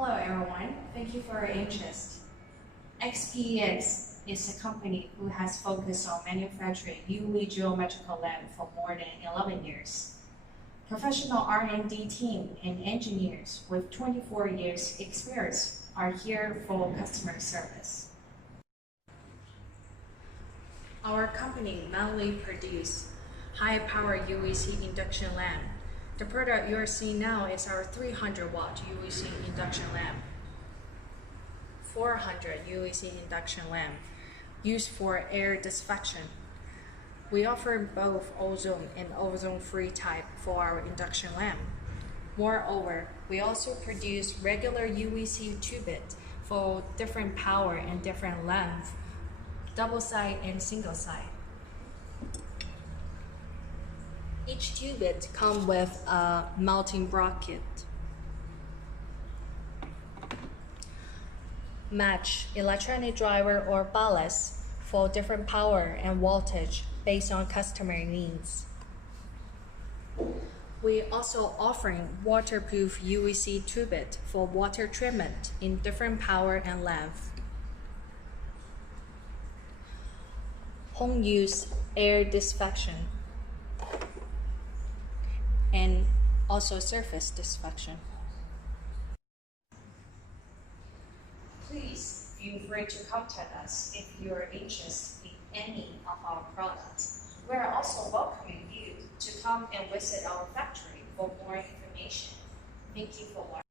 Hello everyone, thank you for your interest. XPES is a company who has focused on manufacturing UV geometrical lamp for more than 11 years. Professional R&D team and engineers with 24 years experience are here for customer service. Our company mainly produces high-power UVC induction lamp. The product you are seeing now is our 300-watt UVC induction lamp, 400 UVC induction lamp used for air disinfection. We offer both ozone and ozone-free type for our induction lamp. Moreover, we also produce regular UVC tubing for different power and different length, double side and single side. Each tubing comes with a mounting bracket. Match electronic driver or ballast for different power and voltage based on customer needs. We also offering waterproof UVC tubing for water treatment in different power and length. Home use air disinfection and also surface disinfection. Please feel free to contact us if you are interested in any of our products. We are also welcoming you to come and visit our factory for more information. Thank you for watching.